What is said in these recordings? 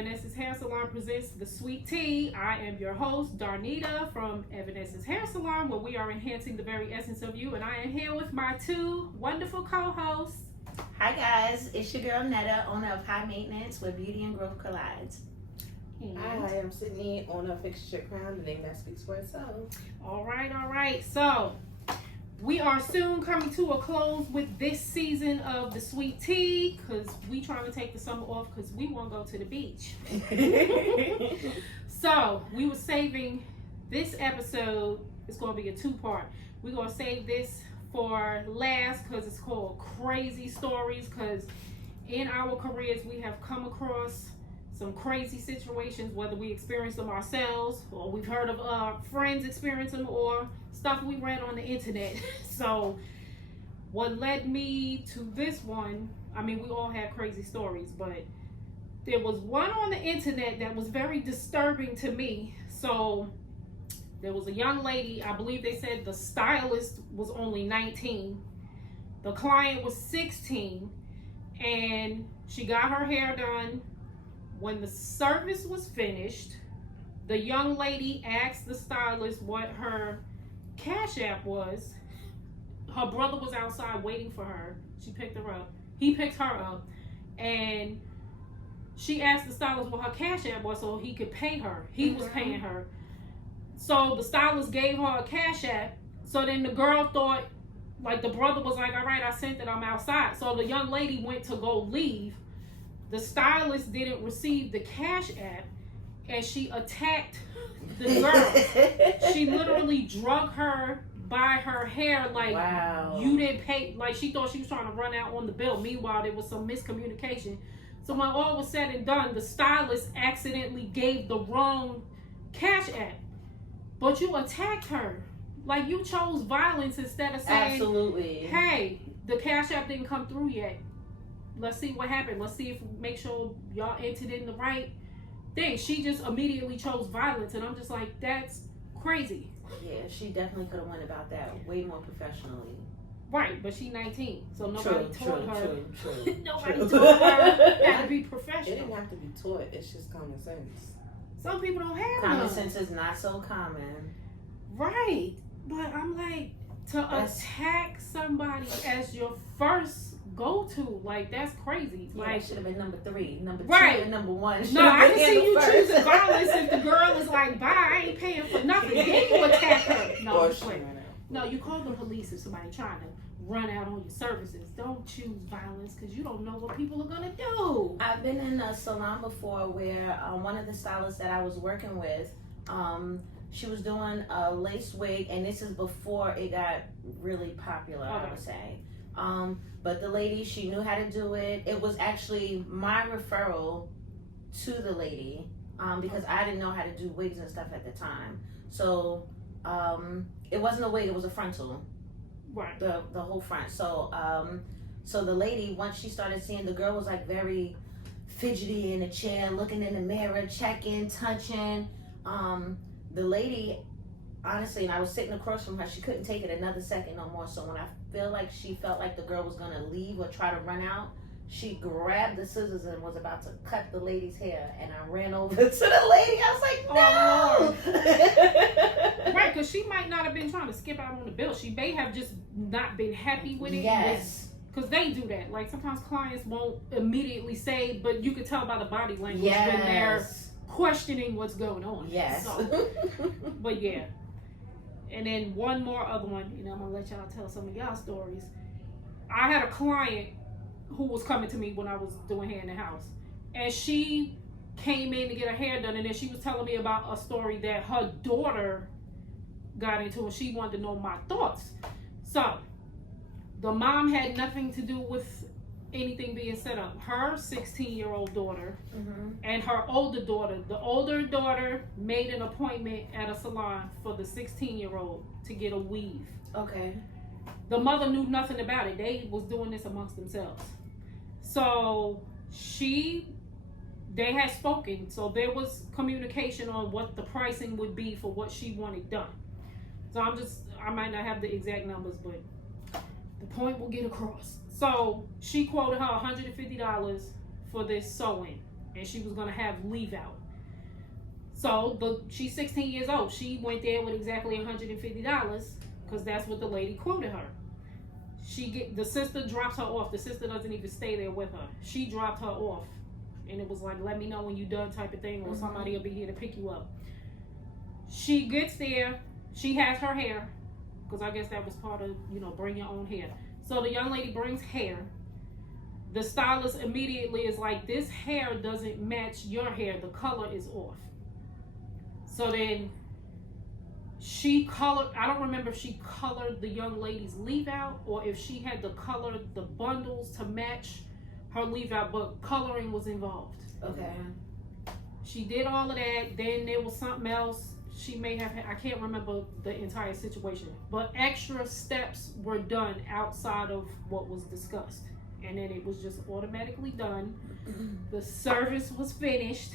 Evanescence Hair Salon presents The Sweet Tea. I am your host, Darnita from Evanescence Hair Salon, where we are enhancing the very essence of you. And I am here with my two wonderful co-hosts. Hi guys, it's your girl Netta, owner of High Maintenance, where beauty and growth collides. Hi, I'm Sydney, owner of Fix Your Crown, the name that speaks for itself. All right. So, we are soon coming to a close with this season of The Sweet Tea, because we trying to take the summer off because we want to go to the beach. So, we were saving this episode. It's going to be a two-part. We're going to save this for last because it's called Crazy Stories, because in our careers we have come across some crazy situations, whether we experience them ourselves or we've heard of friends experience them or stuff we read on the internet. So what led me to this one, I mean, we all had crazy stories, but there was one on the internet that was very disturbing to me. So there was a young lady, I believe they said the stylist was only 19. The client was 16, and she got her hair done. When the service was finished, the young lady asked the stylist what her Cash App was. Her brother was outside waiting for her. She picked her up. He picked her up, and she asked the stylist what her Cash App was so he could pay her. He was paying her. So the stylist gave her a Cash App. So then the girl thought, like, the brother was like, all right, I sent it, I'm outside. So the young lady went to go leave. The stylist didn't receive the Cash App, and she attacked the girl. She literally drug her by her hair, like, wow. You didn't pay. Like, she thought she was trying to run out on the bill. Meanwhile, there was some miscommunication. So when all was said and done, the stylist accidentally gave the wrong Cash App. But you attacked her. Like, you chose violence instead of saying, absolutely, hey, the Cash App didn't come through yet. Let's see what happened. Let's see if make sure y'all entered in the right thing. She just immediately chose violence, and I'm just like, that's crazy. Yeah, she definitely could have went about that way more professionally. Right, but she's 19, so nobody taught her. True. Nobody taught her how to be It professional. didn't have to be taught, it's just common sense. Some people don't have Common none. sense is not so common. Right, but I'm like, attack somebody as your first go-to, like, that's crazy. Yeah, Like, it should have been number 3, number 2, right. and number 1. No, I can see you choosing violence if the girl is like, bye, I ain't paying for nothing. Then you attack her. No, Or just she wait. ran out. No, you call the police if somebody trying to run out on your services. Don't choose violence because you don't know what people are gonna do. I've been in a salon before where one of the stylists that I was working with, she was doing a lace wig, and this is before it got really popular, Okay. I would say. But the lady, she knew how to do it. It was actually my referral to the lady because I didn't know how to do wigs and stuff at the time. So it wasn't a wig, it was a frontal. Right. The whole front. So so the lady, once she started seeing, the girl was like very fidgety in the chair, looking in the mirror, checking, touching. The lady, honestly, and I was sitting across from her, she couldn't take it another second no more. So when I feel like she felt like the girl was gonna leave or try to run out, she grabbed the scissors and was about to cut the lady's hair, and I ran over to the lady. I was like, no! Right, because she might not have been trying to skip out on the bill. She may have just not been happy with it. Yes. Because they do that. Like, sometimes clients won't immediately say, but you can tell by the body language Yes. when they're questioning what's going on. Yes. So, but yeah. And then one more other one, I'm going to let y'all tell some of y'all stories. I had a client who was coming to me when I was doing hair in the house. And she came in to get her hair done, and then she was telling me about a story that her daughter got into, and she wanted to know my thoughts. So, the mom had nothing to do with anything being set up. Her 16-year-old daughter and her older daughter. The older daughter made an appointment at a salon for the 16-year-old to get a weave. Okay. The mother knew nothing about it. They was doing this amongst themselves. So they had spoken. So there was communication on what the pricing would be for what she wanted done. So I might not have the exact numbers, but the point will get across. So she quoted her $150 for this sewing. and she was gonna have leave out. So she's 16 years old. She went there with exactly $150 because that's what the lady quoted her. The sister drops her off. The sister doesn't even stay there with her. She dropped her off, and it was like, let me know when you're done type of thing, or somebody will be here to pick you up. She gets there. She has her hair, because I guess that was part of, bring your own hair. So the young lady brings hair. The stylist immediately is like, this hair doesn't match your hair. The color is off. So then she colored, I don't remember if she colored the young lady's leave out or if she had to color the bundles to match her leave out, but coloring was involved. Okay. She did all of that. Then there was something else. She may have, I can't remember the entire situation, but extra steps were done outside of what was discussed. And then it was just automatically done. The service was finished.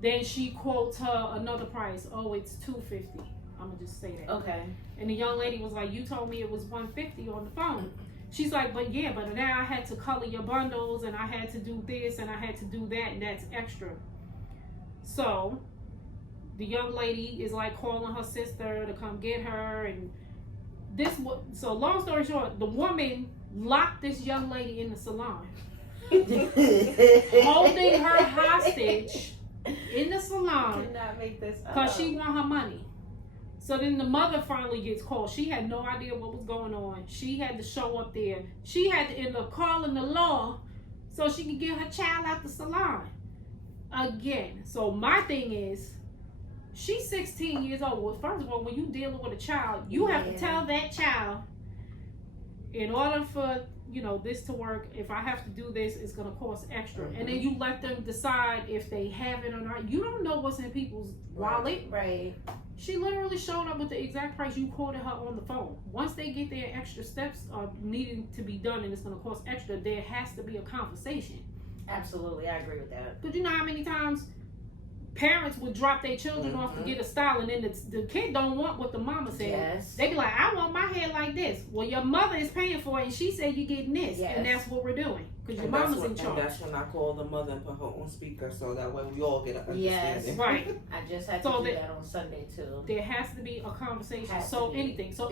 Then she quotes her another price. Oh, it's $250. I'm gonna just say that. Okay. And the young lady was like, you told me it was $150 on the phone. She's like, but now I had to color your bundles and I had to do this and I had to do that, and that's extra. So the young lady is like calling her sister to come get her, and so long story short, the woman locked this young lady in the salon, holding her hostage in the salon. Did not make this up. Because she want her money. So then the mother finally gets called. She had no idea what was going on. She had to show up there. She had to end up calling the law so she could get her child out the salon. Again. So my thing is, she's 16 years old. Well, first of all, when you dealing with a child, you have to tell that child, in order for this to work, if I have to do this, it's gonna cost extra. Mm-hmm. And then you let them decide if they have it or not. You don't know what's in people's wallet. Right. She literally showed up with the exact price you quoted her on the phone. Once they get their extra steps needing to be done and it's gonna cost extra, there has to be a conversation. Absolutely, I agree with that. But you know how many times parents would drop their children off to get a style, and then the kid don't want what the mama said. Yes. They be like, I want my hair like this. Well, your mother is paying for it, and she said you're getting this, and that's what we're doing because your mama's in charge. And that's when I call the mother and put her on speaker, so that way we all get an understanding. Yes, right. I just had to do that on Sunday too. There has to be a conversation. Anything. So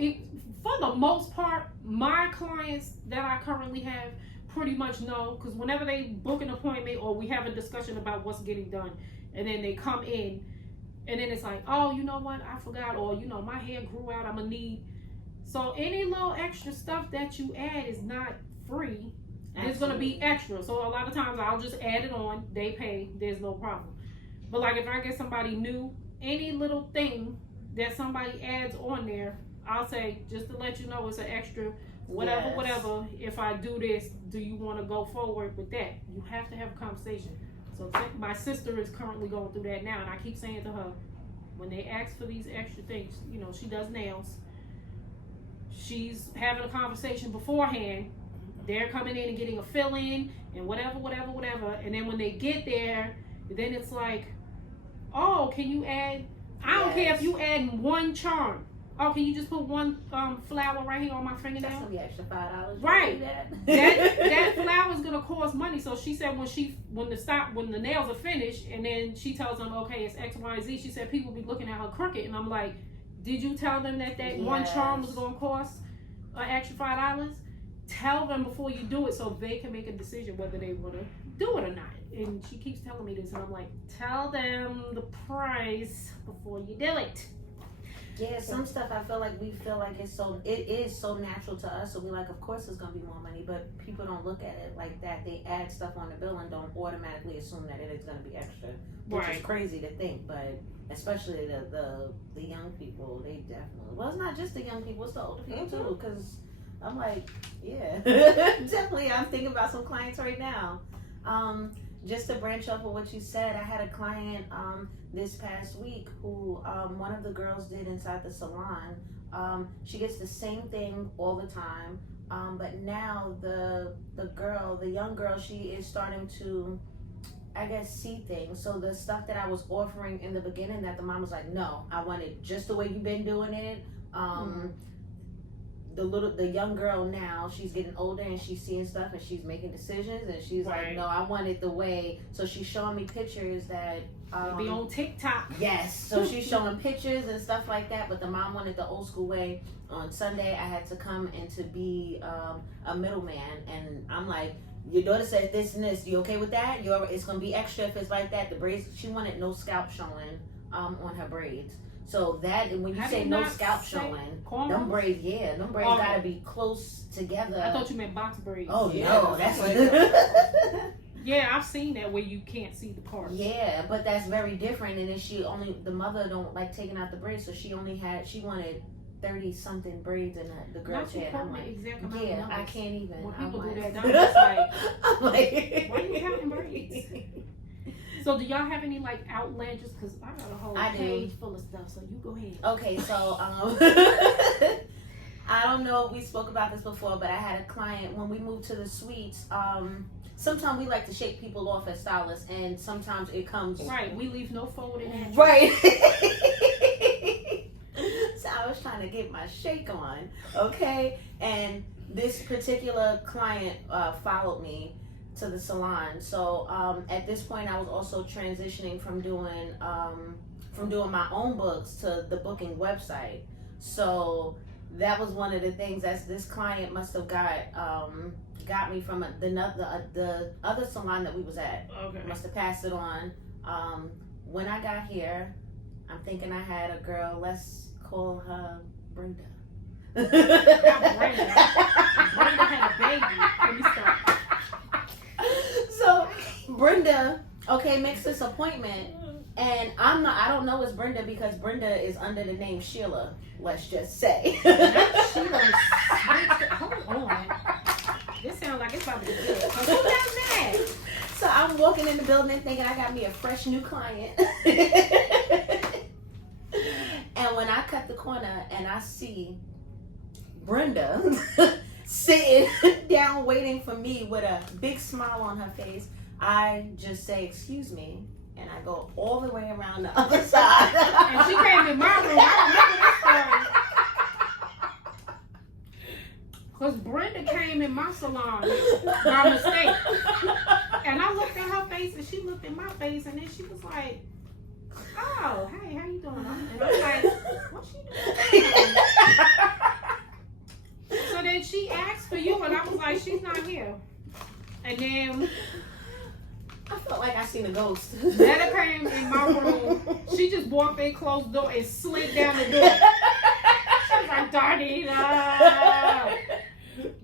for the most part, my clients that I currently have pretty much know, because whenever they book an appointment or we have a discussion about what's getting done, and then they come in, and then it's like, oh, you know what, I forgot, or my hair grew out, I'm gonna need. So any little extra stuff that you add is not free. It's gonna be extra. So a lot of times I'll just add it on, they pay, there's no problem. But like if I get somebody new, any little thing that somebody adds on there, I'll say, just to let you know, it's an extra whatever. If I do this, do you want to go forward with that? You have to have a conversation. So my sister is currently going through that now, and I keep saying to her, when they ask for these extra things, she does nails. She's having a conversation beforehand. They're coming in and getting a fill-in and whatever. And then when they get there, then it's like, oh, can you add? I don't care if you add one charm. Oh, can you just put one flower right here on my fingernail? That's gonna be extra $5. Right. That flower is gonna cost money. So she said when the nails are finished, and then she tells them, okay, it's X, Y, Z. She said people be looking at her crooked, and I'm like, did you tell them that one charm was gonna cost an extra $5? Tell them before you do it so they can make a decision whether they want to do it or not. And she keeps telling me this, and I'm like, tell them the price before you do it. Yeah, some stuff I feel like we feel like it is so natural to us, so we're like, of course it's gonna be more money, but people don't look at it like that. They add stuff on the bill and don't automatically assume that it is gonna be extra, which is crazy to think. But especially the young people, they definitely. Well, it's not just the young people; it's the older people too. Because I'm like, yeah, definitely. I'm thinking about some clients right now. Just to branch off of what you said, I had a client this past week who one of the girls did inside the salon. She gets the same thing all the time, but now the young girl, she is starting to, I guess, see things. So the stuff that I was offering in the beginning, that the mom was like, no, I want it just the way you've been doing it. the young girl now, she's getting older and she's seeing stuff and she's making decisions and she's Right. like, no, I want it the way. So she's showing me pictures that Be on TikTok. yes. So she's showing pictures and stuff like that. But the mom wanted the old school way. On Sunday, I had to come and to be a middleman, and I'm like, your daughter said this and this. You okay with that? It's gonna be extra if it's like that. The braids. She wanted no scalp showing on her braids. So that, and when you Have say you no not scalp say showing, cornrows? them braids, them braids Oh. gotta be close together. I thought you meant box braids. Oh Yeah, no, that's that's Yeah, I've seen that where you can't see the parts. yeah, but that's very different. And then the mother don't like taking out the braids, so she wanted 30 something braids in the girl's Not you head. quote I'm me like, exact amount of yeah, numbers. I can't even. When I'm people do like, that, I'm just like, I'm like, why you counting braids? So do y'all have any like outlandish? Because I got a whole I do. page full of stuff. So you go ahead. Okay, so I don't know if we spoke about this before, but I had a client when we moved to the suites. Sometimes we like to shake people off as stylists, and sometimes it comes Right, we leave no folding in. right. So I was trying to get my shake on, okay? And this particular client followed me to the salon. So at this point, I was also transitioning from doing my own books to the booking website. So that was one of the things that this client must have got me from the other salon that we was at. Okay. Must have passed it on. When I got here, I'm thinking I had a girl. Let's call her Brenda. Not Brenda. Brenda had a baby. Let me stop. So Brenda, okay, makes this appointment, and I don't know it's Brenda because Brenda is under the name Sheila. Let's just say. Not Sheila. Hold on. This sounds like it's about to be good. Who does that? So I'm walking in the building thinking I got me a fresh new client. And when I cut the corner and I see Brenda sitting down waiting for me with a big smile on her face, I just say, excuse me, and I go all the way around the other side. And she came in my room. I remember this story. Because Brenda came in my salon by mistake. And I looked at her face and she looked at my face and then she was like, oh, hey, how you doing? And I'm like, what's she doing? So then she asked for you and I was like, she's not here. And then I felt like I seen a ghost. Netta came in my room. She just walked in, closed the door, and slid down the door. She was like, Darnita.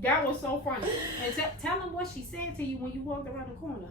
That was so funny. And tell them what she said to you when you walked around the corner.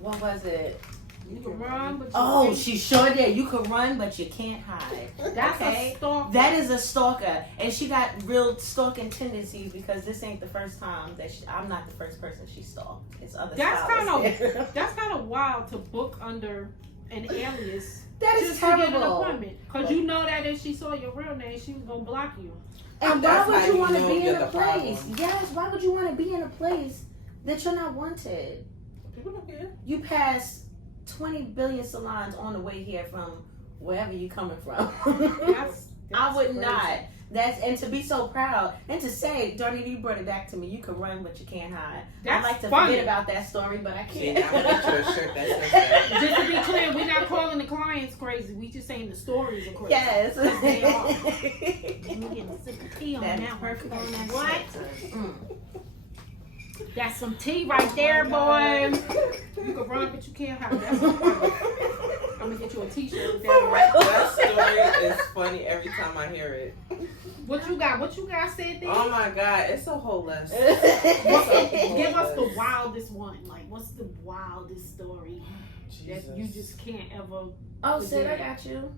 What was it? You can run, but you Oh, can't. she sure did. You can run, but you can't hide. That's okay. a stalker. That is a stalker, and she got real stalking tendencies because this ain't the first time that I'm not the first person she stalked. It's other That's stylists. That's kind of wild to book under an alias. That is just to get an terrible. appointment. Because you know that if she saw your real name, she was going to block you. And why That's would how you you want to know be in you're a the place? problem. Yes, why would you want to be in a place that you're not wanted? People don't care. You pass 20 billion salons on the way here from wherever you coming from. I would crazy. not. And to be so proud and to say, Darnita, you brought it back to me. You can run, but you can't hide. That's I'd like to funny. forget about that story, but I See, can't. now I'm gonna get you a shirt that says that. Just to be clear, we're not calling the clients crazy. We just saying the stories are crazy. Yes. They are. I'm getting a sip of tea on That that is one. perfect. On that What? shit. Mm. That's some tea right there, boy. You can run, but you can't hide. That's so funny. I'm gonna get you a t-shirt with that. That story is funny every time I hear it. What you got? What you got said there? Oh my god, it's a whole list. Give us the wildest one. Like, what's the wildest story that you just can't ever? Oh, Sid, I got you.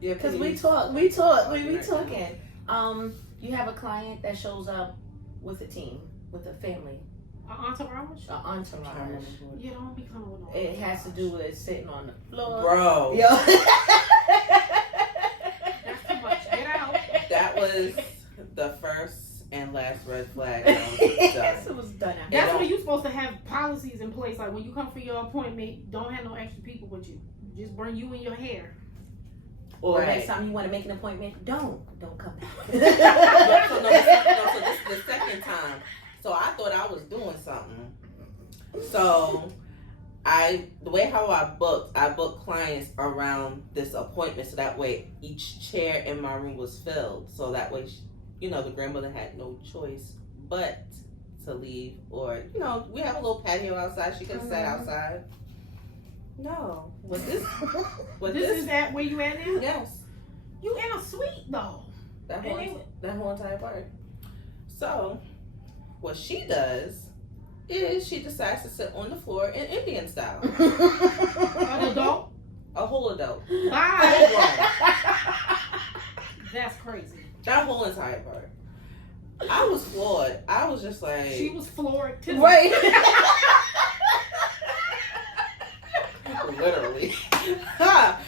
Yeah, Because we please. talking. We talking. You have a client that shows up with a team, with a family, Entourage? an entourage. You don't be coming with no It has to do with sitting on the floor. Bro, Yo. That's too much. Get out. that was the first and last red flag. Yes, it was done. That's don't- when you're supposed to have policies in place. Like when you come for your appointment, don't have no extra people with you. Just bring you and your hair. Or Right. next time you want to make an appointment, don't come back. Yeah, so this is the second time. So I thought I was doing something. So the way how I booked clients around this appointment, so that way each chair in my room was filled. So that way, the grandmother had no choice but to leave, or we have a little patio outside. She could have sat outside. No, with this, This is that where you at now? yes, You in a suite though. that And whole entire part. So, what she does is she decides to sit on the floor in Indian style, An adult. a whole adult. Bye. That's crazy. That whole entire part. I was floored. I was just like, She was floored too. Right. literally. Ha!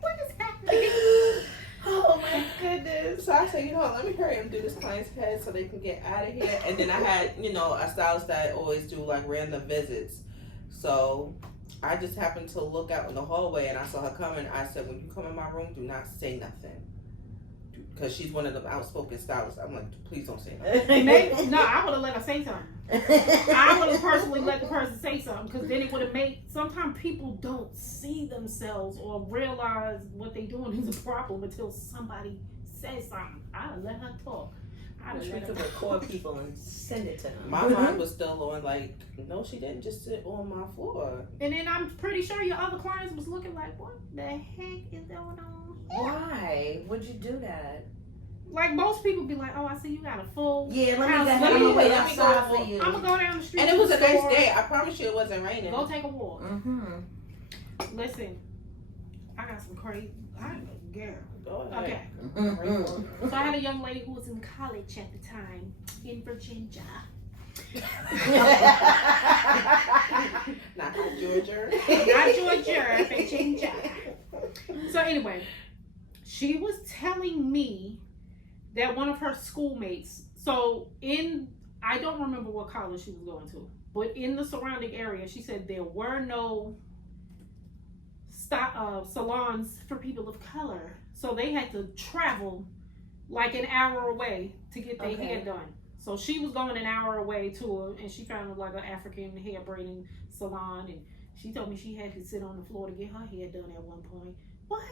What is happening? Oh my goodness. So I said, let me hurry and do this client's head so they can get out of here. And then I had, a stylist that I always do like random visits. So I just happened to look out in the hallway and I saw her coming. I said, when you come in my room, do not say nothing. Because she's one of the outspoken stylists. I'm like, please don't say nothing. Maybe, no, I would have let her say something. I would have personally let the person say something, because then it would have made. Sometimes people don't see themselves or realize what they doing is a problem until somebody says something. I'd have let her talk. I'd have We let her. could record people and send it to them. My mind was still on like, no, she didn't just sit on my floor. And then I'm pretty sure your other clients was looking like, what the heck is going on? Why would you do that? Like most people be like, oh, I see you got a full. Yeah, let me house. go. Let I'm me- gonna wait let me outside go. for you. I'm gonna go down the street. And it to was the a nice store, day. I promise you it wasn't raining. Go take a walk. Mm-hmm. Listen, I got some crazy. Girl. Go ahead. Okay. Mm-hmm. So I had a young lady who was in college at the time in Virginia. Not from Georgia. Not Georgia, Virginia. So anyway, she was telling me that one of her schoolmates, I don't remember what college she was going to, but in the surrounding area, she said there were no salons for people of color. So they had to travel like an hour away to get their hair done. So she was going an hour away and she found like an African hair braiding salon, and she told me she had to sit on the floor to get her hair done at one point. What?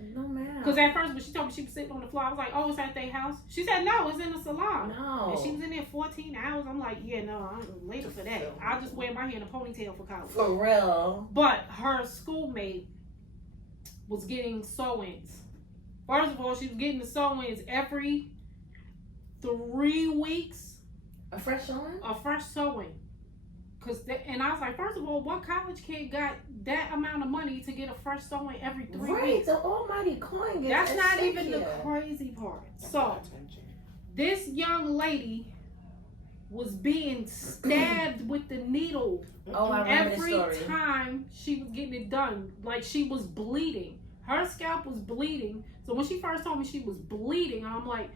No, ma'am. Because at first when she told me she was sitting on the floor, I was like, oh, it's at their house? She said, no, it's in the salon. No. And she was in there 14 hours. I'm like, yeah, no, I'm later for that. I'll just wear my hair in a ponytail for college. For real. But her schoolmate was getting sew-ins. First of all, she was getting the sew-ins every 3 weeks. A fresh one? A fresh sewing. And I was like, first of all, what college kid got that amount of money to get a fresh sewing every 3 Right, weeks? the almighty coin gets That's not sick even here. the crazy part. So, this young lady was being stabbed with the needle Oh, I remember every the story. time she was getting it done. Like, she was bleeding. Her scalp was bleeding. So when she first told me she was bleeding, I'm like,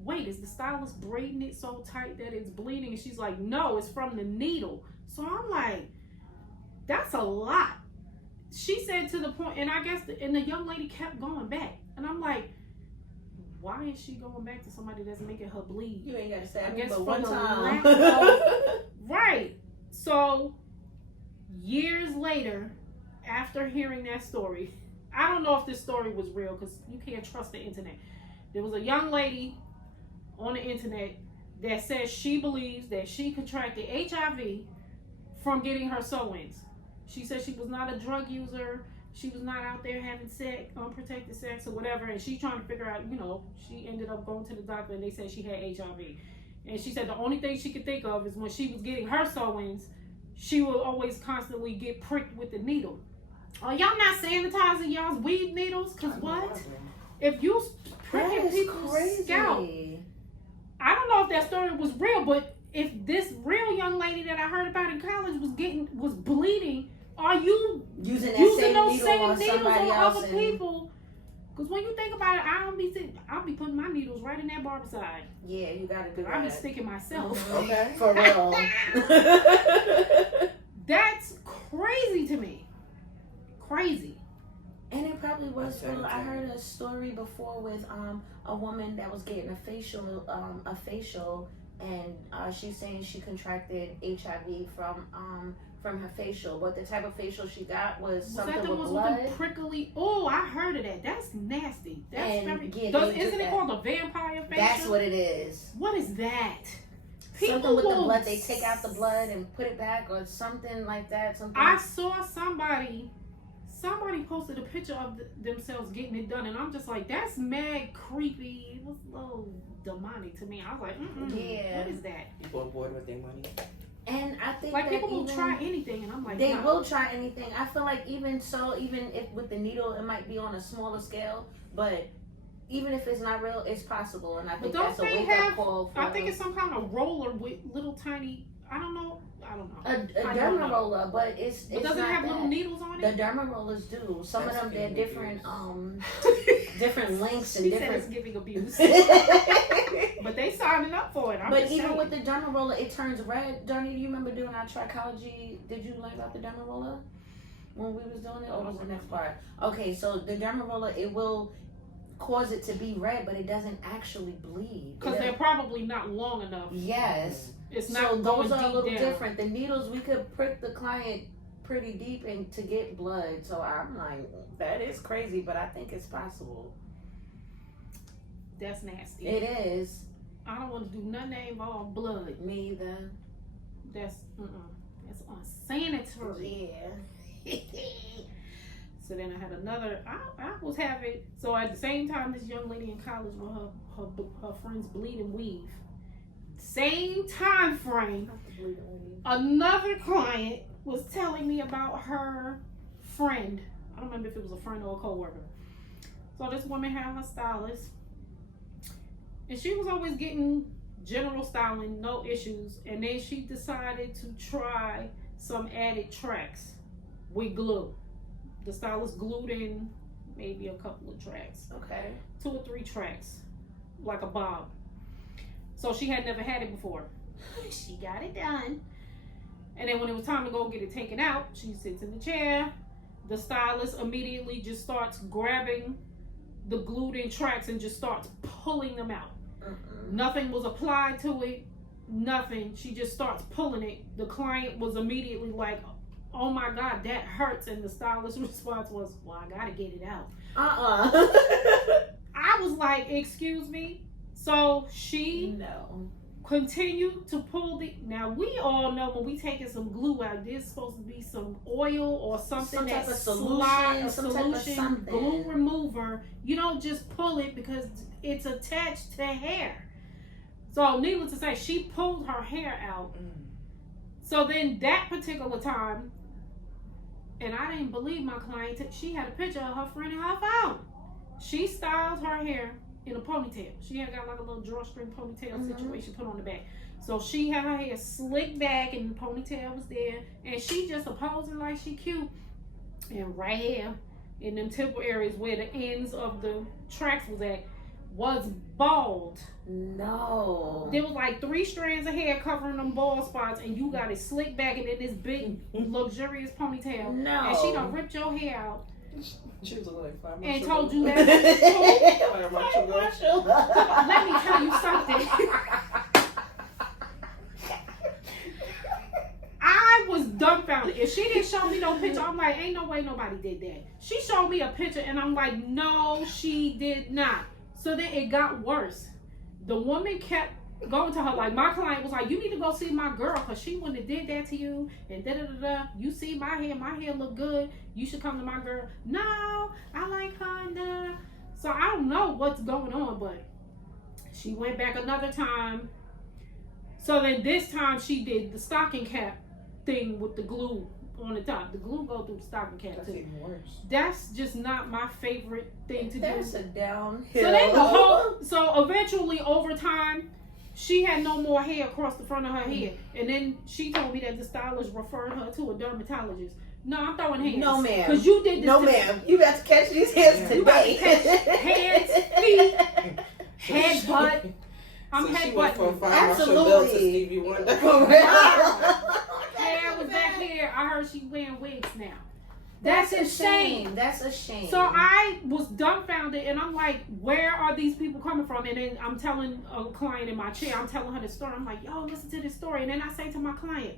wait, is the stylist braiding it so tight that it's bleeding? And she's like, no, it's from the needle. So I'm like, that's a lot. She said to the point, and I guess, and the young lady kept going back. And I'm like, why is she going back to somebody that's making her bleed? You ain't got to say I I guess but from one the time. lack of- Right. So, years later, after hearing that story, I don't know if this story was real because you can't trust the internet. There was a young lady on the internet that says she believes that she contracted HIV from getting her sew-ins. She said she was not a drug user. She was not out there having sex, unprotected sex or whatever. And she's trying to figure out, she ended up going to the doctor and they said she had HIV. And she said the only thing she could think of is when she was getting her sew-ins, she would always constantly get pricked with the needle. Are y'all not sanitizing y'all's weed needles? Because what? If you pricking That is people's crazy. scalp, I don't know if that story was real, but if this real young lady that I heard about in college was bleeding, are you Using that using same those needle same on needles somebody on else other and- people? Because when you think about it, I'll be putting my needles right in that barber side. Yeah, you gotta do I'll be that. sticking myself. Okay. For real. That's crazy to me. Crazy. And it probably probably was. Okay. I heard a story before with a woman that was getting a facial, and she's saying she contracted HIV from her facial. But the type of facial she got was something that the with ones blood. with the prickly? Oh, I heard of that. That's nasty. That's And, very. yeah, Isn't they did it that. called a vampire facial? That's what it is. What is that? Something with the will- blood. They take out the blood and put it back, or something like that. Something. I saw somebody posted a picture of themselves getting it done, and I'm just like, that's mad creepy. It was a little demonic to me. I was like, Yeah. what is that? People are bored with their money. And I think Like, that people will even, try anything, and I'm like, They no. will try anything. I feel like even if with the needle, it might be on a smaller scale, but even if it's not real, it's possible. And I think But don't that's a they wake have- up call for I think it's some kind of roller with little tiny. I don't know. a I don't derma know. roller, but it's But does it not have that. little needles on The it? derma rollers do. Some That's of them they're giving different, abuse. different lengths and She said different. it's giving abuse, but they signing up for it. I'm But just even saying. with the derma roller, it turns red. Johnny, do you remember doing our trichology? Did you learn about the derma roller when we was doing it, or was the next part? Okay, so the derma roller, it will cause it to be red, but it doesn't actually bleed. Because they're probably not long enough. Yes. It's So not those going are a deep little down. different. The needles, we could prick the client pretty deep and to get blood. So I'm like, that is crazy, but I think it's possible. That's nasty. It is. I don't want to do nothing that involve blood. Me either. That's unsanitary. Yeah. So then I had another. I was having. So at the same time, this young lady in college with her friends bleed and weave. Same time frame. Another client was telling me about her friend. I don't remember if it was a friend or a coworker. So this woman had her stylist, and she was always getting general styling, no issues. And then she decided to try some added tracks with glue. The stylist glued in maybe a couple of tracks, Okay. 2 or 3 tracks, like a bob. So she had never had it before. She got it done. And then when it was time to go get it taken out, she sits in the chair. The stylist immediately just starts grabbing the glued in tracks and just starts pulling them out. Nothing was applied to it. Nothing. She just starts pulling it. The client was immediately like, oh my God, that hurts. And the stylist's response was, well, I gotta get it out. I was like, excuse me? So she No. continued to pull the. Now we all know when we taking some glue out, there's supposed to be some oil or something Some type that of solution, slide, a some type of solution, something. glue remover. You don't just pull it because it's attached to hair. So needless to say, she pulled her hair out. So then that particular time, and I didn't believe my client, she had a picture of her friend in her phone. She styled her hair in a ponytail. She had got like a little drawstring ponytail situation put on the back. So she had her hair slicked back and the ponytail was there. And she just posing like she cute. And right here in them temple areas where the ends of the tracks was at was bald. No. There was like 3 strands of hair covering them bald spots, and you got it slicked back and in this big luxurious ponytail. No. And she done ripped your hair out She was like, "Fire and marshal." told you that. Fire marshal. Let me tell you something. I was dumbfounded. If she didn't show me no picture, I'm like, ain't no way nobody did that. She showed me a picture and I'm like, no, she did not. So then it got worse. The woman kept going to her, like my client was like, you need to go see my girl because she wouldn't have did that to you and da-da-da-da. You see my hair look good. You should come to my girl. No, I like her and da. So I don't know what's going on, but she went back another time. So then this time she did the stocking cap thing with the glue on the top. The glue go through the stocking cap That's too. even worse. That's just not my favorite thing to That's do. a downhill. So then so eventually over time, she had no more hair across the front of her head. And then she told me that the stylist referred her to a dermatologist. No, I'm throwing hands. No, ma'am. Because you did this No, to ma'am. You got to catch these hands You got to today. catch hands, feet, head, butt. I'm So she head went butt. from Fire Marshal Bill to Absolutely. Stevie Wonder. For real. Hair was back here. I heard she wearing wigs now. That's a insane. shame. That's a shame. So I was dumbfounded, and I'm like, where are these people coming from? And then I'm telling a client in my chair, I'm telling her the story. I'm like, yo, listen to this story. And then I say to my client,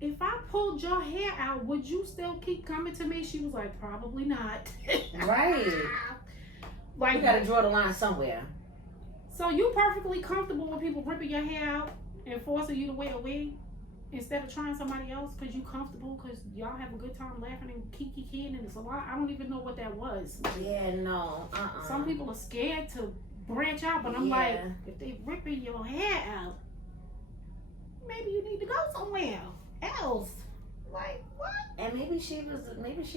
if I pulled your hair out, would you still keep coming to me? She was like, probably not. Right. Like, You gotta draw the line somewhere. so you perfectly comfortable with people ripping your hair out and forcing you to wear a wig instead of trying somebody else because you comfortable because y'all have a good time laughing and kiki-kiing and it's a lot. I don't even know what that was. Yeah, no. Some people are scared to branch out, but I'm like, if they ripping your hair out, maybe you need to go somewhere else. Like, what? And maybe she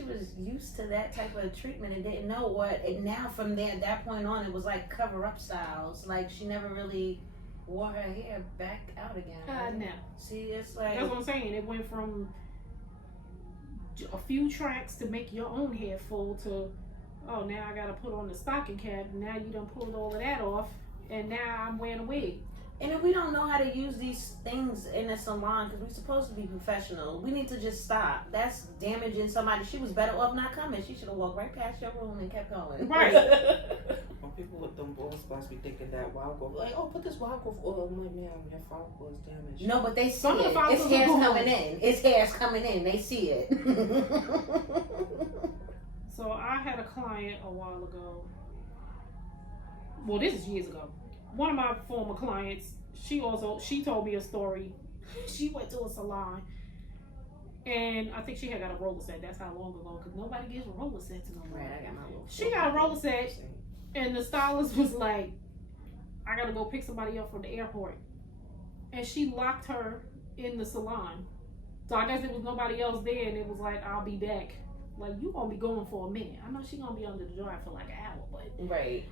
was used to that type of treatment and didn't know what. And now from there, at that point on, it was like cover up styles. Like she never really wore her hair back out again. No. See, it's like That's what I'm saying. It went from a few tracks to make your own hair full to, oh, now I gotta put on the stocking cap. Now you done pulled all of that off, and now I'm wearing a wig. And if we don't know how to use these things in a salon, because we're supposed to be professional, we need to just stop. That's damaging somebody. She was better off not coming. She should have walked right past your room and kept going. Right. When people with them bald spots be thinking that wild growth, like, oh, put this wild growth oil. I'm like, man, your follicle is damaged. No, but they see Some of the it. follicles It's are hairs gone. coming in. It's hairs coming in. They see it. So I had a client a while ago. Well, this is years ago. One of my former clients, she told me a story. She went to a salon, and I think she had got a roller set. That's how long ago, because nobody gives roller sets no more. Right, I got my little. She got a roller set, and the stylist was like, I gotta go pick somebody up from the airport. And she locked her in the salon. So I guess there was nobody else there, and it was like, I'll be back. Like, you gonna be going for a minute. I know she gonna be under the dryer for like an hour, but Right.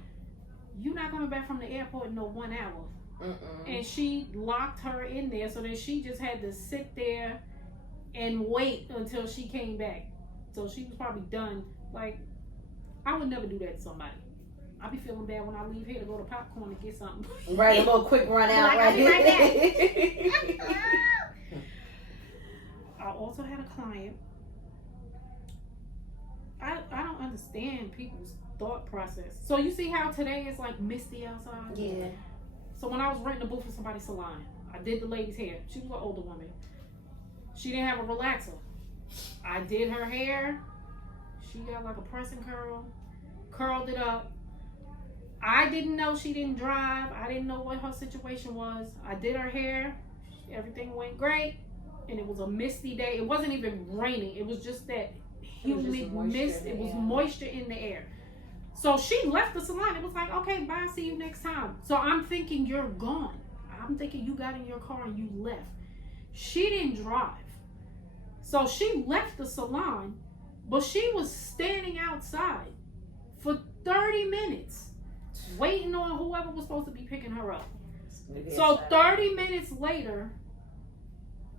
you not coming back from the airport in no 1 hour. Mm-mm. And she locked her in there, so then she just had to sit there and wait until she came back. So she was probably done. Like, I would never do that to somebody. I be feeling bad when I leave here to go to popcorn and get something. Right, a little quick run out. Like, right. I'll be right back. I also had a client. I don't understand people's thought process. So you see how today is like misty outside? Yeah. So when I was renting a booth for somebody's salon, I did the lady's hair. She was an older woman. She didn't have a relaxer. I did her hair. She got like a press and curl. Curled it up. I didn't know she didn't drive. I didn't know what her situation was. I did her hair. Everything went great. And it was a misty day. It wasn't even raining. It was just that humid mist. It was moisture in the air. So she left the salon. It was like, okay, bye, see you next time. So I'm thinking you're gone. I'm thinking you got in your car and you left. She didn't drive. So she left the salon, but she was standing outside for 30 minutes waiting on whoever was supposed to be picking her up. So 30 minutes later,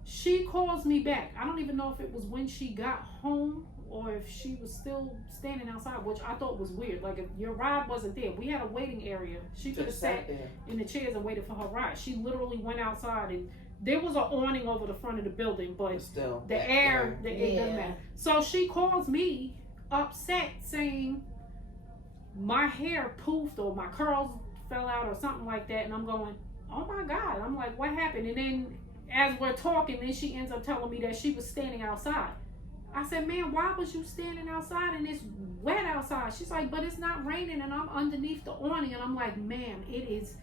she calls me back. I don't even know if it was when she got home or if she was still standing outside, which I thought was weird. Like, if your ride wasn't there, we had a waiting area. She could have sat there in the chairs and waited for her ride. She literally went outside, and there was an awning over the front of the building, but still the air, it doesn't matter. So she calls me upset saying my hair poofed or my curls fell out or something like that, and I'm going, oh my God. I'm like, what happened? And then as we're talking, then she ends up telling me that she was standing outside. I said, man, why was you standing outside and it's wet outside? She's like, but it's not raining and I'm underneath the awning. And I'm like, ma'am, it is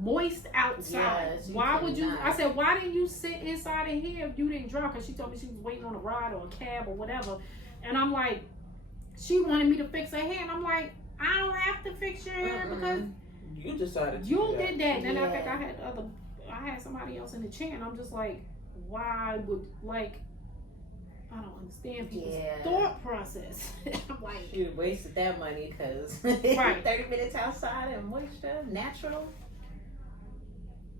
moist outside. Yes, why would you? cannot. I said, why didn't you sit inside of here if you didn't drive? Because she told me she was waiting on a ride or a cab or whatever. And I'm like, she wanted me to fix her hair. And I'm like, I don't have to fix your hair because you decided to you do that. did that. And then I Yeah. think I had somebody else in the chair, and I'm just like, why would, like, I don't understand people's Yeah. thought process. I'm like, You wasted that money because Right. 30 minutes outside and moisture, natural.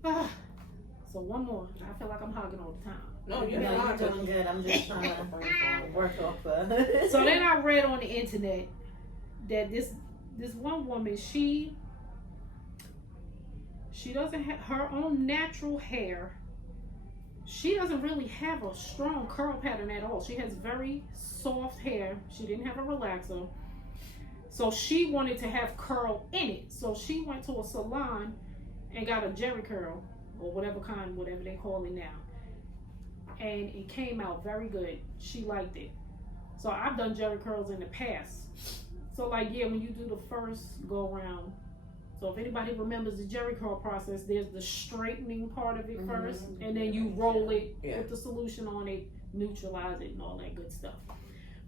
so one more. I feel like I'm hogging all the time. No, you're No, not. you're doing good. I'm just trying to work off the. So then I read on the internet that this one woman, she doesn't have her own natural hair. she doesn't really have a strong curl pattern at all. She has very soft hair. She didn't have a relaxer. So she wanted to have curl in it. So she went to a salon and got a Jerry curl, or whatever they call it now. And it came out very good. She liked it. So I've done Jerry curls in the past. So like, yeah, when you do the first go around, so if anybody remembers the Jerry curl process, there's the straightening part of it first, and then you roll it with the solution on it, neutralize it, and all that good stuff.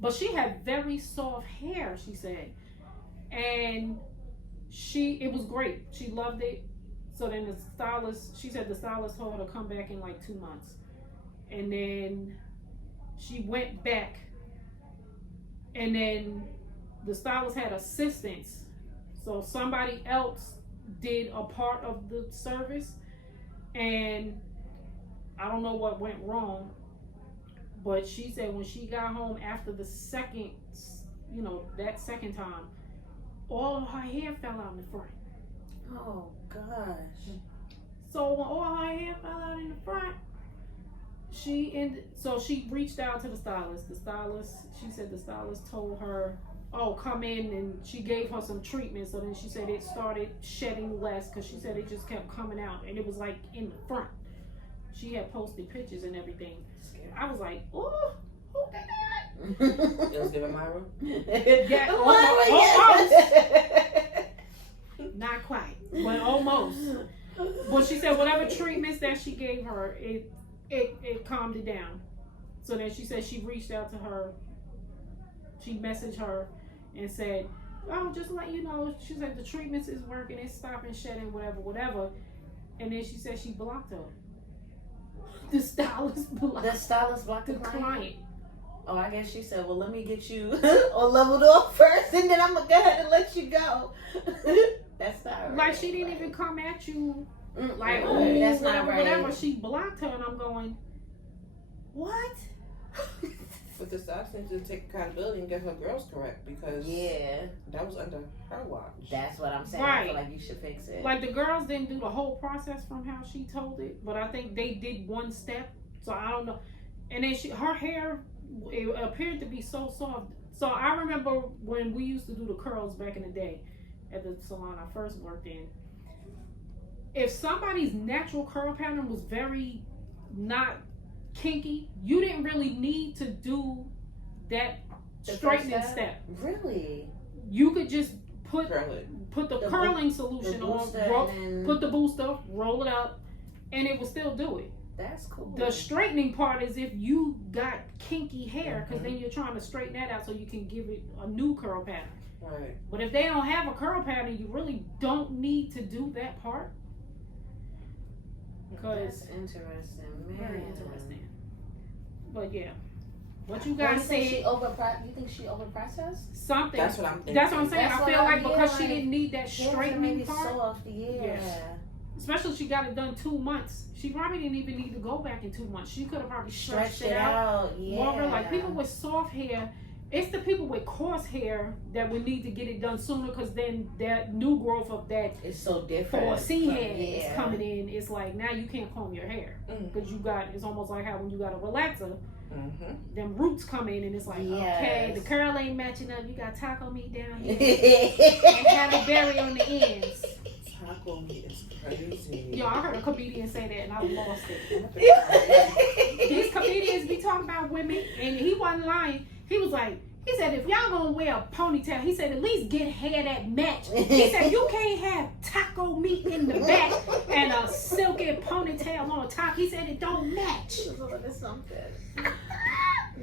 But she had very soft hair, she said, and it was great. She loved it. So then she said the stylist told her to come back in like 2 months, and then she went back, and then the stylist had assistants. So somebody else did a part of the service, and I don't know what went wrong, but she said when she got home after the second, that second time, all of her hair fell out in the front. Oh gosh. So when all her hair fell out in the front, she reached out to the stylist. She said the stylist told her, oh, come in, and she gave her some treatment. So then she said it started shedding less, because she said it just kept coming out, and it was like in the front. She had posted pictures and everything. I was like, oh, who did that? It was giving Myra. Yeah, almost. Not quite, but almost. But she said whatever treatments that she gave her, it calmed it down. So then she said she reached out to her. She messaged her and said, oh, just to let you know, she said the treatments is working, it's stopping shedding, whatever. And then she said she blocked her. The stylist blocked the client. Oh, I guess she said, well, let me get you all leveled off first, and then I'm going to go ahead and let you go. That's not right. Like, she didn't even come at you. Like, that's not right. Whatever. She blocked her, and I'm going, what? But the stylist needs to take accountability and get her girls correct, because that was under her watch. That's what I'm saying. Right. I feel like you should fix it. Like, the girls didn't do the whole process from how she told it, but I think they did one step, so I don't know. And then her hair, it appeared to be so soft. So I remember when we used to do the curls back in the day at the salon I first worked in. If somebody's natural curl pattern was very not kinky, you didn't really need to do that straightening step. Really? You could just put the The curling solution on, put the booster, roll it up, and it will still do it. That's cool. The straightening part is if you got kinky hair, because then you're trying to straighten that out so you can give it a new curl pattern. Right. But if they don't have a curl pattern, you really don't need to do that part. That's interesting, man. Very interesting. But yeah, what you guys said. You think she overprocessed? Something. That's what I'm thinking. That's what I'm saying. That's I feel what like because she didn't need that straightening part. Soft, Especially if she got it done 2 months. She probably didn't even need to go back in 2 months. She could have probably stretched it out. Longer. Like people with soft hair, it's the people with coarse hair that would need to get it done sooner, because then that new growth of that is so different. 4C hair is coming in. It's like now you can't comb your hair because it's almost like how when you got a relaxer, them roots come in and it's like, okay, the curl ain't matching up. You got taco meat down here and Halle Berry on the ends. Taco meat is crazy. Yo, I heard a comedian say that and I lost it. These comedians be talking about women, and he wasn't lying. He said, if y'all gonna wear a ponytail, he said, at least get hair that match. He said, you can't have taco meat in the back and a silky ponytail on top. He said, it don't match.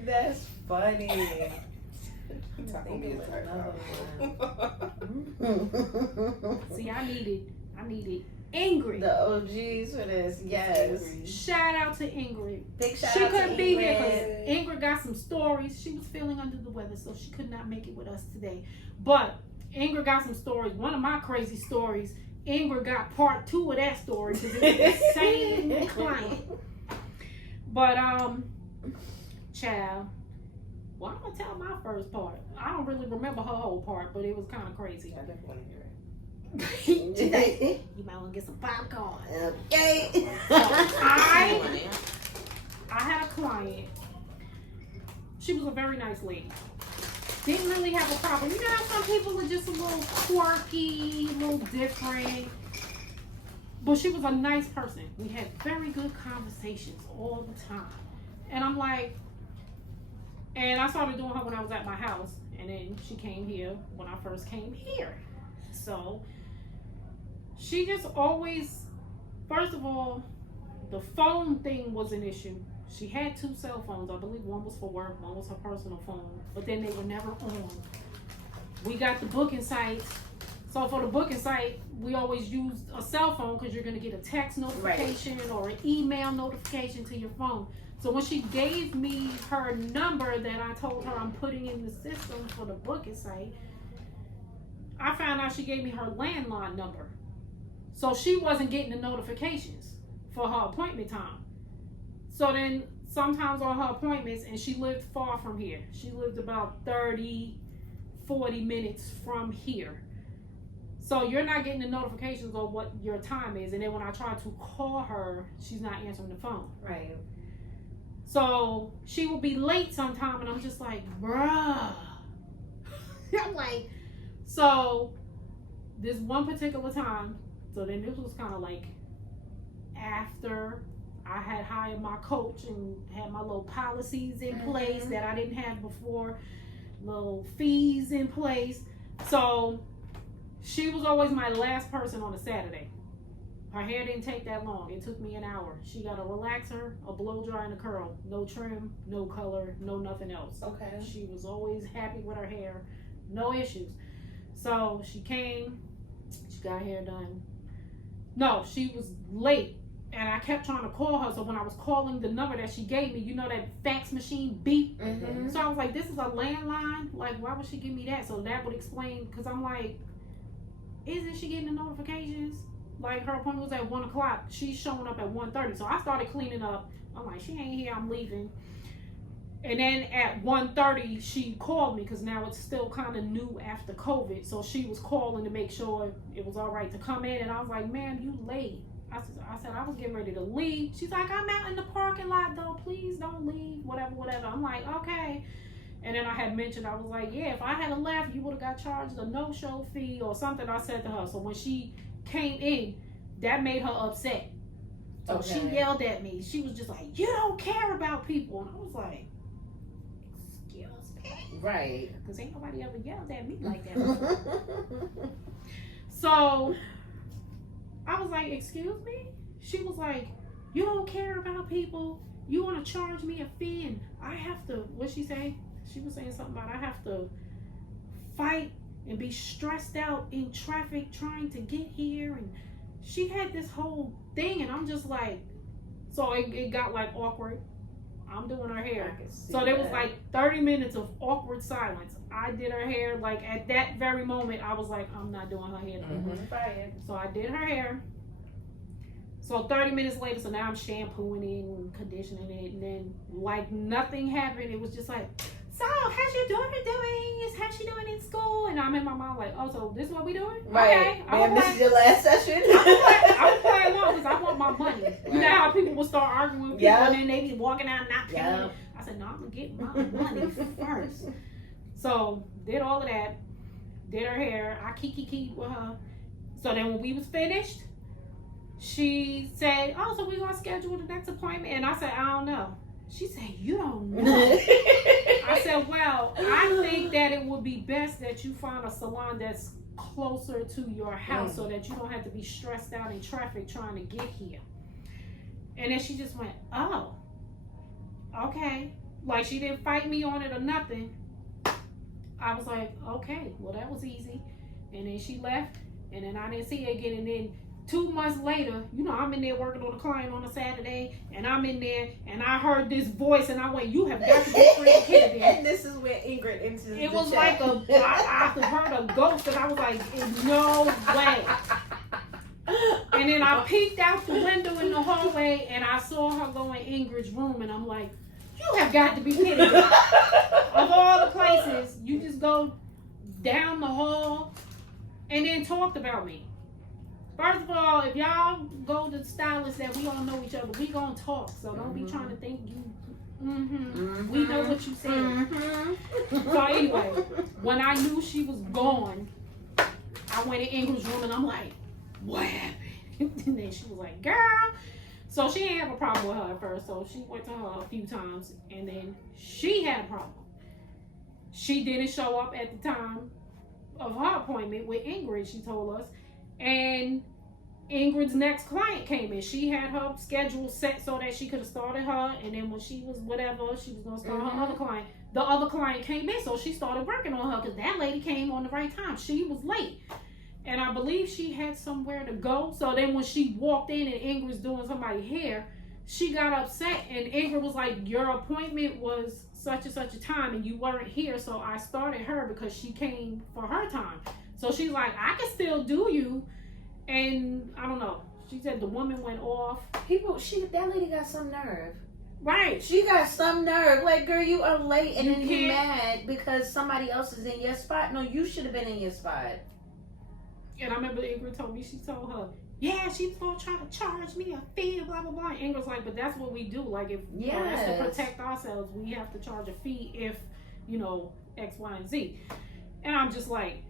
That's funny. Taco meat is See, I needed Ingrid. The OGs for this, yes. Shout out to Ingrid. Big shout She out couldn't to be Ingrid. here because Ingrid got some stories. She was feeling under the weather, so she could not make it with us today. But Ingrid got some stories. One of my crazy stories, Ingrid got part 2 of that story because it was the same client. But child, well, I'm gonna tell my first part. I don't really remember her whole part, but it was kind of crazy. I definitely want to hear it. You might want to get some popcorn. Okay. I I had a client. She was a very nice lady. Didn't really have a problem. You know how some people are just a little quirky, a little different. But she was a nice person. We had very good conversations all the time. And I'm like, and I started doing her when I was at my house. And then she came here when I first came here. So she just always, first of all, the phone thing was an issue. She had 2 cell phones. I believe one was for work, one was her personal phone. But then they were never on. We got the booking sites. So for the booking site, we always used a cell phone because you're going to get a text notification or an email notification to your phone. So when she gave me her number that I told her I'm putting in the system for the booking site, I found out she gave me her landline number. So she wasn't getting the notifications for her appointment time. So then sometimes on her appointments, and she lived far from here. She lived about 30, 40 minutes from here. So you're not getting the notifications of what your time is. And then when I try to call her, she's not answering the phone. Right. So she will be late sometime, and I'm just like, bruh. I'm like, so this one particular time, so then this was kind of like after I had hired my coach and had my little policies in place that I didn't have before, little fees in place. So she was always my last person on a Saturday. Her hair didn't take that long. It took me an hour. She got a relaxer, a blow dry, and a curl. No trim, no color, no nothing else. Okay. She was always happy with her hair. No issues. So she came. She got her hair done. No, she was late. And I kept trying to call her. So when I was calling the number that she gave me, you know that fax machine beep? Mm-hmm. So I was like, this is a landline? Like, why would she give me that? So that would explain, because I'm like, isn't she getting the notifications? Like, her appointment was at 1 o'clock. She's showing up at 1:30. So I started cleaning up. I'm like, she ain't here. I'm leaving. And then at 1:30, she called me because now it's still kind of new after COVID. So she was calling to make sure it was all right to come in. And I was like, ma'am, you late. I said, I was getting ready to leave. She's like, I'm out in the parking lot, though. Please don't leave. Whatever. I'm like, okay. And then I had mentioned, I was like, yeah, if I had left, you would have got charged a no-show fee or something I said to her. So when she came in, that made her upset. So she yelled at me. She was just like, you don't care about people. And I was like, excuse me? Right. Because ain't nobody ever yelled at me like that before. So I was like, excuse me? She was like, you don't care about people. You want to charge me a fee and I have to, what'd she say? She was saying something about I have to fight and be stressed out in traffic trying to get here. And she had this whole thing and I'm just like, so it got like awkward. I'm doing her hair. So there was like 30 minutes of awkward silence. I did her hair. Like at that very moment, I was like, I'm not doing her hair no more. So I did her hair. So 30 minutes later, so now I'm shampooing it and conditioning it. And then like nothing happened. It was just like, so how's your daughter doing? How's she doing in school? And I'm in my mind like, oh, so this is what we doing? Right. Okay. Ma'am, this is your last session. I'm playing along because I want my money. You know how people will start arguing with people and then they be walking out not paying. I said, no, I'm going to get my money first. So did all of that. Did her hair. I kiki with her. So then when we was finished, she said, oh, so we're going to schedule the next appointment. And I said, I don't know. She said, you don't know. I said, well, I think that it would be best that you find a salon that's closer to your house so that you don't have to be stressed out in traffic trying to get here. And then she just went, oh, okay. Like she didn't fight me on it or nothing. I was like, okay, well, that was easy. And then she left and then I didn't see her again. And then 2 months later, you know, I'm in there working on a client on a Saturday, and I'm in there, and I heard this voice, and I went, you have got to be freaking kidding me. And this is where Ingrid enters It the was chat. like I heard a ghost, and I was like, no way. And then I peeked out the window in the hallway, and I saw her go in Ingrid's room, and I'm like, you have got to be kidding me. Of all the places, you just go down the hall, and then talked about me. First of all, if y'all go to stylists that we don't know each other, we gonna talk. So don't be trying to think you. We know what you said. So anyway, when I knew she was gone, I went in Ingrid's room and I'm like, what happened? And then she was like, girl. So she didn't have a problem with her at first. So she went to her a few times and then she had a problem. She didn't show up at the time of her appointment with Ingrid, she told us. And Ingrid's next client came in. She had her schedule set so that she could have started her, and then when she was whatever, she was gonna start her other client. The other client came in, so she started working on her because that lady came on the right time. She was late, and I believe she had somewhere to go. So then when she walked in and Ingrid's doing somebody's hair, she got upset, and Ingrid was like, "Your appointment was such and such a time, and you weren't here, so I started her because she came for her time." So she's like, "I can still do you." And I don't know. She said the woman went off. That lady got some nerve. Right. She got some nerve. Like, girl, you are late, and You then you can't- mad because somebody else is in your spot. No, you should have been in your spot. And I remember Ingrid told me, she told her, yeah, she's gonna try to charge me a fee, blah blah blah. Ingrid's like, but that's what we do. Like, if you know, that's to Yes. protect ourselves, we have to charge a fee if X, Y, and Z. And I'm just like,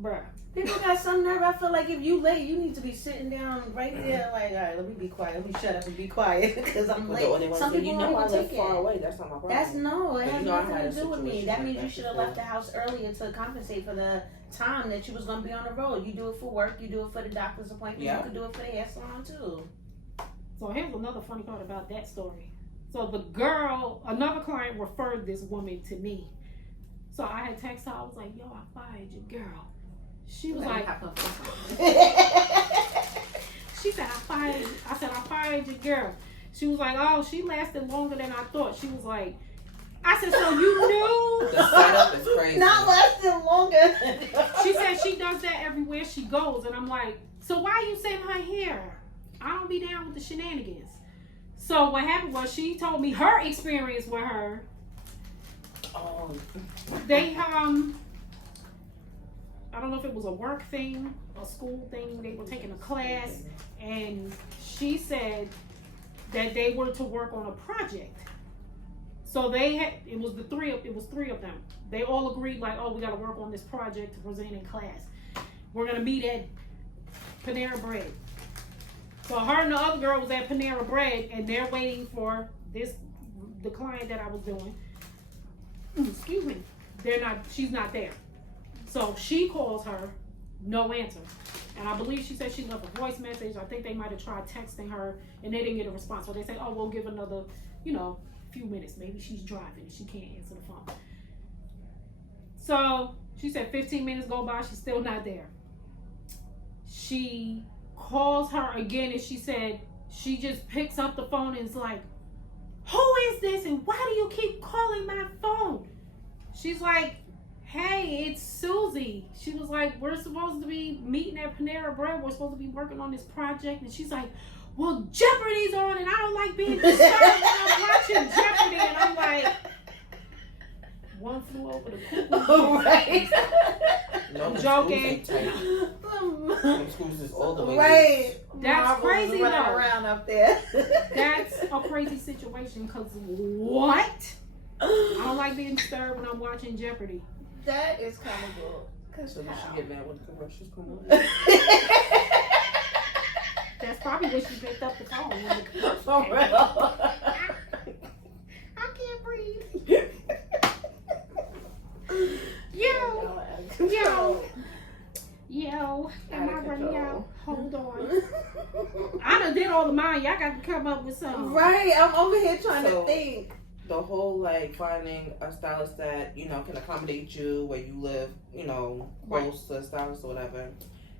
bruh. People got some nerve. I feel like if you late, you need to be sitting down right there. Like, all right, let me be quiet. Let me shut up and be quiet because I'm But late. the only one Some thing people you know, I don't live take far it. away. That's not my problem. It has But nothing you know, I had a to do with me. situation That like means that you should have before. left the house earlier to compensate for the time that you was gonna be on the road. You do it for work. You do it for the doctor's appointment. Yeah. You could do it for the hair salon too. So here's another funny part about that story. So the girl, another client referred this woman to me. So I had texted her. I was like, yo, I fired your girl. She was like, she said, I fired your girl. She was like, oh, she lasted longer than I thought. She was like, I said, so you knew? The setup is crazy. Not lasting longer. She said she does that everywhere she goes. And I'm like, so why you send her here? I don't be down with the shenanigans. So what happened was she told me her experience with her. Oh, They, I don't know if it was a work thing, a school thing. They were taking a class. And she said that they were to work on a project. So it was three of them. They all agreed like, oh, we got to work on this project to present in class. We're going to meet at Panera Bread. So her and the other girl was at Panera Bread and they're waiting for the client that I was doing. Excuse me. She's not there. So she calls her, no answer. And I believe she said she left a voice message. I think they might have tried texting her and they didn't get a response. So they say, oh, we'll give another, few minutes. Maybe she's driving and she can't answer the phone. So she said 15 minutes go by, she's still not there. She calls her again and she said she just picks up the phone and is like, who is this and why do you keep calling my phone? She's like, hey, it's Susie. She was like, we're supposed to be meeting at Panera Bread. We're supposed to be working on this project. And she's like, well, Jeopardy's on and I don't like being disturbed when I'm watching Jeopardy. And I'm like, one flew over the cuckoo. Right. no, I'm the joking. schools ain't tight. Them schools is all the way. Right. That's Marbles crazy, running though. around up there. That's a crazy situation because what? I don't like being disturbed when I'm watching Jeopardy. That is kind of cool. So you should get mad when the commercials come on. That's probably when she picked up the phone. When the commercial For came. real. I can't breathe. Yo, am I running out? Hold on. I done did all of mine. Y'all got to come up with something. Right, I'm over here trying to So- think. The whole finding a stylist that can accommodate you where you live, close to a stylist or whatever.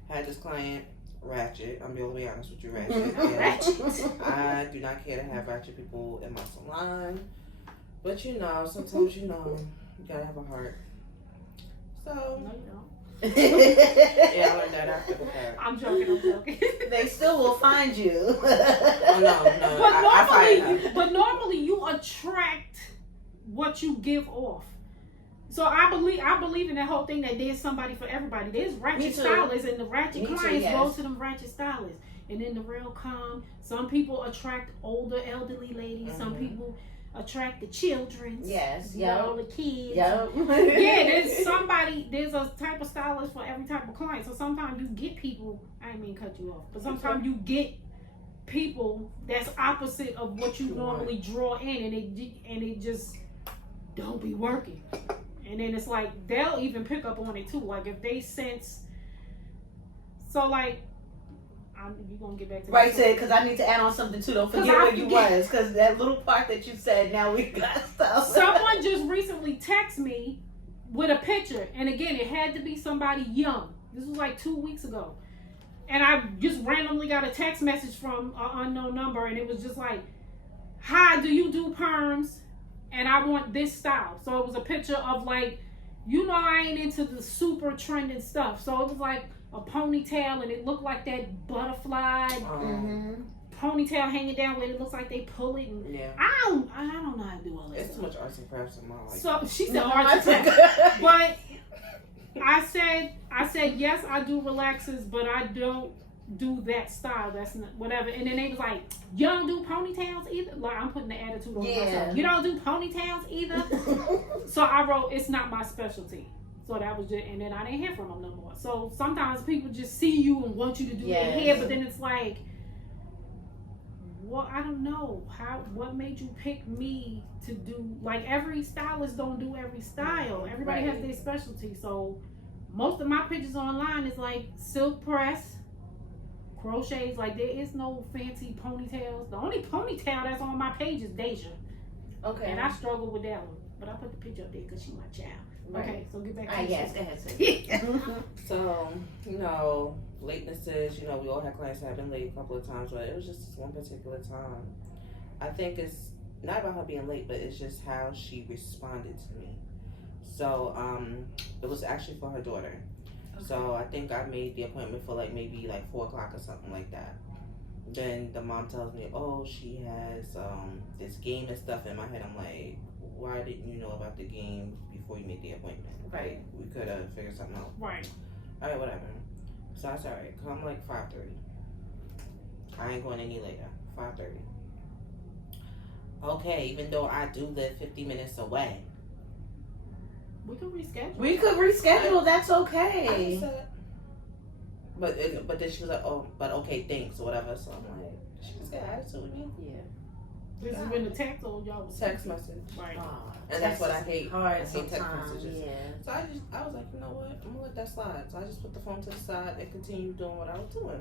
Had this client ratchet. I'm being honest with you, ratchet. And I do not care to have ratchet people in my salon, but sometimes you gotta have a heart. So No, you don't. yeah, I learned that after the fact. I'm joking. They still will find you. Oh no, I find her. But normally you attract what you give off. So I believe in that whole thing that there's somebody for everybody. There's Me ratchet too. stylists, and the ratchet Me too, clients yes. go to them ratchet stylists. And then the real calm. Some people attract older, elderly ladies. Some people attract the children. Yes, You know, the kids. Yep. Yeah, there's a type of stylist for every type of client. So sometimes you get people, I didn't mean to cut you off, but sometimes you get people that's opposite of what you normally draw in, and it just don't be working. And then it's like they'll even pick up on it too. Like if they sense, so like, you gonna get back to Right, that. Sid, because I need to add on something too. Don't 'Cause forget I where you forget. was, because that little part that you said, now we got stuff. Someone just recently texted me with a picture, and again, it had to be somebody young. This was like 2 weeks ago, and I just randomly got a text message from an unknown number, and it was just like, "Hi, do you do perms? And I want this style." So it was a picture of like, I ain't into the super trending stuff, so it was like a ponytail, and it looked like that butterfly ponytail hanging down where it looks like they pull it. And Yeah. I don't know how to do all that It's stuff. too much arts and crafts in my life. So she said No, arts and I crafts. think- But I said yes, I do relaxers, but I don't do that style. That's not whatever. And then they was like, "You don't do ponytails either." Like I'm putting the attitude on myself. "You don't do ponytails either." So I wrote, "It's not my specialty." So that was just, and then I didn't hear from them no more. So sometimes people just see you and want you to do their Yes. hair, but then it's like, well, I don't know what made you pick me to do. Like every stylist don't do every style. Everybody has their specialty. So most of my pictures online is like silk press, crochets. Like there is no fancy ponytails. The only ponytail that's on my page is Deja, Okay. and I struggle with that one. But I put the picture up there because she's my child. Right. Okay, so get back to Yes, the go ahead, Sid. So, latenesses, we all had clients that have been late a couple of times, but it was just this one particular time. I think it's not about her being late, but it's just how she responded to me. So, it was actually for her daughter. So I think I made the appointment for maybe 4 o'clock or something like that. Then the mom tells me, "Oh, she has this game and stuff." In my head, I'm like, "Why didn't you know about the game before you made the appointment? Right. We could have figured something out." Right. All right, whatever. So I said, "All right, come 5:30. I ain't going any later. 5:30. Okay, even though I do live 50 minutes away. We can reschedule. We could reschedule. That's I okay. said, but then she was like, "Oh, but okay, thanks," or whatever. So I'm like, she just got attitude with me. Yeah. This is when the text or y'all was Text message. Right. And that's what I hate. Hard I hate text sometimes. messages. Yeah. So I was like, you know what? I'm gonna let that slide. So I just put the phone to the side and continued doing what I was doing.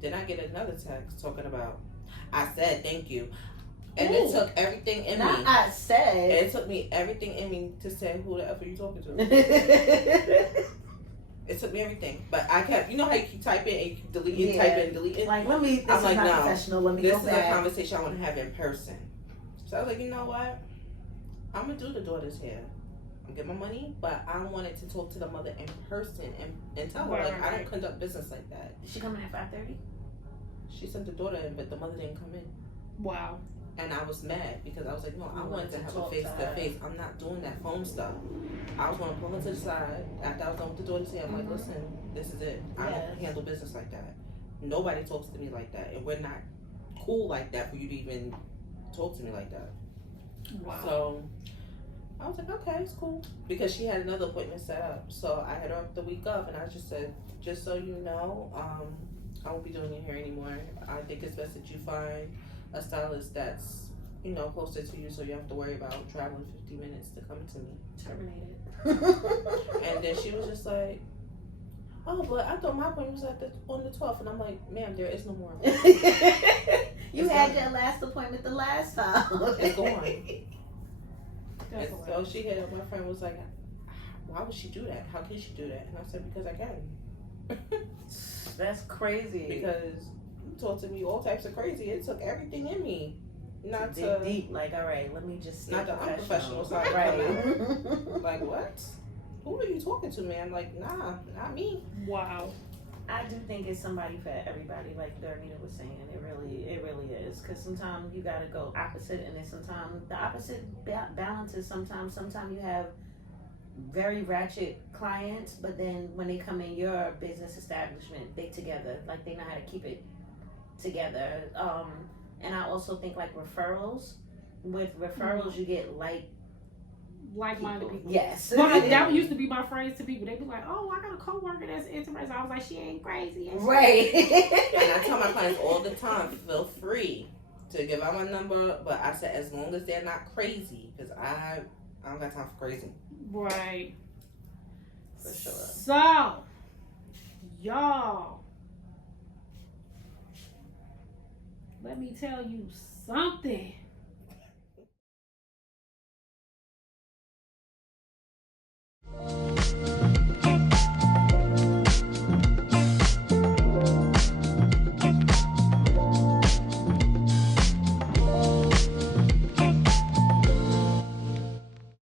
Then I get another text talking about, I said thank you. And it took everything in me. I said. It took me everything in me to say, who the F are you talking to? It took me everything. But I kept, how you keep typing and you keep deleting, Yeah. typing, deleting? Like, let me, this I'm is like, not no, professional. Let me This go is back. a conversation I want to have in person. So I was like, you know what? I'm going to do the daughter's hair. I'm get my money, but I wanted to talk to the mother in person and tell her, Right. I don't conduct business like that. Is she coming at 5:30? She sent the daughter in, but the mother didn't come in. Wow. And I was mad because I was like, no, I You wanted to have a talk to face to her. face. I'm not doing that phone stuff. I was going to pull her to the side after I was done with the daughter's hair. I'm like, listen, this is it. I don't Yes. handle business like that. Nobody talks to me like that. And we're not cool like that for you to even talk to me like that. Wow. So I was like, okay, it's cool. Because she had another appointment set up. So I had her up the week of, and I just said, just so you know, I won't be doing your hair anymore. I think it's best that you find a stylist that's, closer to you, so you have to worry about traveling 50 minutes to come to me. Terminated. And then she was just like, oh, but I thought my appointment was on the 12th. And I'm like, ma'am, there is no more appointment. You It's had gone. your last appointment the last time. It's gone. That's And so hilarious. she had, my friend was like, why would she do that? How can she do that? And I said, because I can. That's crazy. Because you talk to me all types of crazy. It took everything in me. Not Dig to, deep, like, all right, let me just stay not the unprofessional side. Right. Like, what? Who are you talking to, man? Like, nah, not me. Wow. I do think it's somebody for everybody, like Darnita was saying. It really is. Because sometimes you gotta go opposite, and then sometimes the opposite balances. Sometimes you have very ratchet clients, but then when they come in your business establishment, they together, like they know how to keep it together. And I also think like referrals. With referrals, you get like-minded people. Yes. Well, that used to be my phrase to people. They'd be like, "Oh, I got a coworker that's interested." I was like, "She ain't crazy." Right. And I tell my clients all the time, feel free to give out my number, but I said as long as they're not crazy, because I don't got time for crazy. Right. For sure. So, y'all, let me tell you something.